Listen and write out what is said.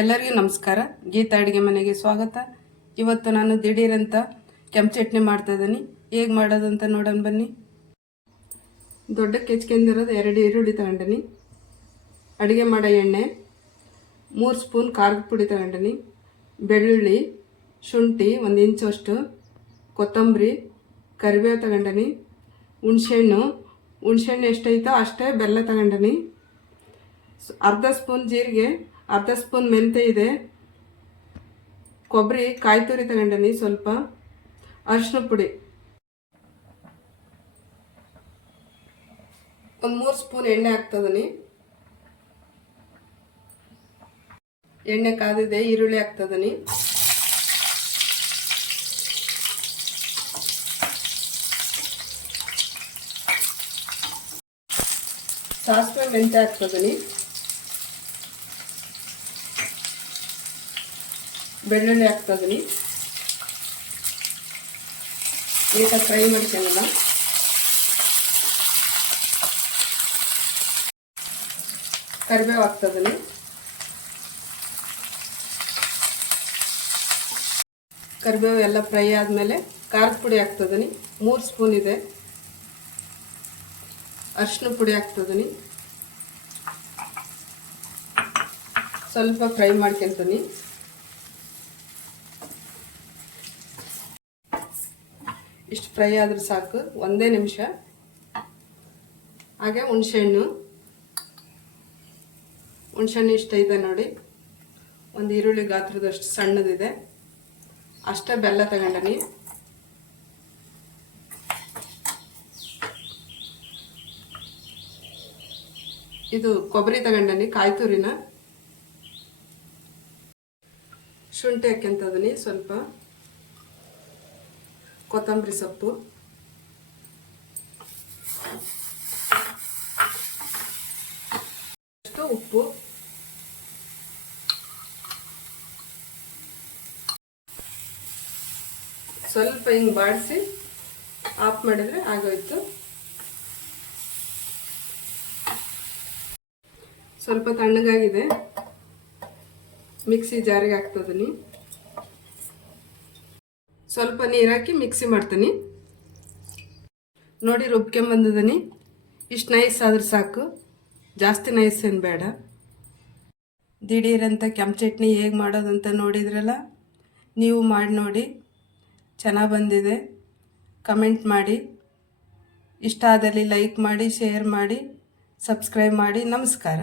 ಎಲ್ಲರಿಗೂ ನಮಸ್ಕಾರ. ಗೀತಾ ಅಡುಗೆ ಮನೆಗೆ ಸ್ವಾಗತ. ಇವತ್ತು ನಾನು ದಿಢೀರಂತ ಕೆಂಪು ಚಟ್ನಿ ಮಾಡ್ತಾ ಇದ್ದೀನಿ. ಹೇಗೆ ಮಾಡೋದಂತ ನೋಡೋಣ ಬನ್ನಿ. ದೊಡ್ಡ ಕೆಚ್ಕೊಂಡಿರೋದು ಎರಡು ಈರುಳ್ಳಿ ತಗೊಂಡಿನಿ. ಅಡುಗೆ ಮಾಡೋ ಎಣ್ಣೆ, ಮೂರು ಸ್ಪೂನ್ ಖಾರದ ಪುಡಿ ತಗೊಂಡಿನಿ. ಬೆಳ್ಳುಳ್ಳಿ, ಶುಂಠಿ, ಒಂದು ಇಂಚಷ್ಟು ಕೊತ್ತಂಬರಿ, ಕರಿಬೇವು ತಗೊಂಡಿನಿ. ಹುಣ್ಸೆಹಣ್ಣು ಹುಣ್ಸೆಹಣ್ಣು ಎಷ್ಟೈತೋ ಅಷ್ಟೇ ಬೆಲ್ಲ ತಗೊಂಡಿನಿ. ಅರ್ಧ ಸ್ಪೂನ್ ಜೀರಿಗೆ ಅರ್ಧ ಸ್ಪೂನ್ ಮೆಂತೆ ಇದೆ. ಕೊಬ್ಬರಿ, ಕಾಯಿ ತುರಿ ತಗೊಂಡನಿ ಸ್ವಲ್ಪ. ಅರಿಶಿನ ಪುಡಿ. ಒಂದು ಮೂರು ಸ್ಪೂನ್ ಎಣ್ಣೆ ಹಾಕ್ತದನಿ ಎಣ್ಣೆ ಕಾದಿದೆ, ಈರುಳ್ಳಿ ಹಾಕ್ತದನಿ ಸಾಸಿವೆ ಮೆಂತೆ ಹಾಕ್ತದನಿ ಬೆಳ್ಳುಳ್ಳಿ ಹಾಕ್ತದನಿ ನೀಟಾಗಿ ಫ್ರೈ ಮಾಡ್ಕೊಳ್ಳೋಣ ಕರಿಬೇವು ಹಾಕ್ತದನಿ ಕರಿಬೇವು ಎಲ್ಲ ಫ್ರೈ ಆದಮೇಲೆ ಖಾರದ ಪುಡಿ ಹಾಕ್ತದನಿ ಮೂರು ಸ್ಪೂನ್ ಇದೆ. ಅರಿಶಿನ ಪುಡಿ ಹಾಕ್ತದನಿ ಸ್ವಲ್ಪ ಫ್ರೈ ಮಾಡ್ಕೊತೀನಿ. ಇಷ್ಟು ಫ್ರೈ ಆದ್ರೆ ಸಾಕು. ಒಂದೇ ನಿಮಿಷ. ಹಾಗೆ ಹುಣಸೆಹಣ್ಣು. ಹುಣಸೆಹಣ್ಣು ಇಷ್ಟ ಇದೆ ನೋಡಿ. ಒಂದು ಈರುಳ್ಳಿ ಗಾತ್ರದಷ್ಟು ಸಣ್ಣದಿದೆ. ಅಷ್ಟೇ ಬೆಲ್ಲ ತಗೊಂಡನಿ ಇದು ಕೊಬ್ಬರಿ ತಗೊಂಡನಿ ಕಾಯಿ ತುರಿನ ಶುಂಠಿ ಹಾಕ್ಯಂತದನಿ ಸ್ವಲ್ಪ. ಕೊತ್ತಂಬರಿ ಸೊಪ್ಪು. ಉಪ್ಪು. ಸ್ವಲ್ಪ ಹಿಂಗೆ ಬಾಡಿಸಿ ಆಫ್ ಮಾಡಿದರೆ ಆಗೋಯ್ತು. ಸ್ವಲ್ಪ ತಣ್ಣಗಾಗಿದೆ. ಮಿಕ್ಸಿ ಜಾರಿಗೆ ಹಾಕ್ತದನಿ ಸ್ವಲ್ಪ ನೀರು ಹಾಕಿ ಮಿಕ್ಸಿ ಮಾಡ್ತೀನಿ. ನೋಡಿ ರುಬ್ಕೊಂಬಂದಿದ್ದೀನಿ ಇಷ್ಟು ನೈಸ್ ಆದ್ರೆ ಸಾಕು. ಜಾಸ್ತಿ ನೈಸ್ ಏನು ಬೇಡ. ದಿಢೀರಂತ ಕೆಂಪು ಚಟ್ನಿ ಹೇಗೆ ಮಾಡೋದಂತ ನೋಡಿದ್ರಲ್ಲ? ನೀವು ಮಾಡಿ ನೋಡಿ. ಚೆನ್ನಾಗಿ ಬಂದಿದೆ. ಕಮೆಂಟ್ ಮಾಡಿ. ಇಷ್ಟ ಆದಲ್ಲಿ ಲೈಕ್ ಮಾಡಿ, ಶೇರ್ ಮಾಡಿ, ಸಬ್ಸ್ಕ್ರೈಬ್ ಮಾಡಿ. ನಮಸ್ಕಾರ.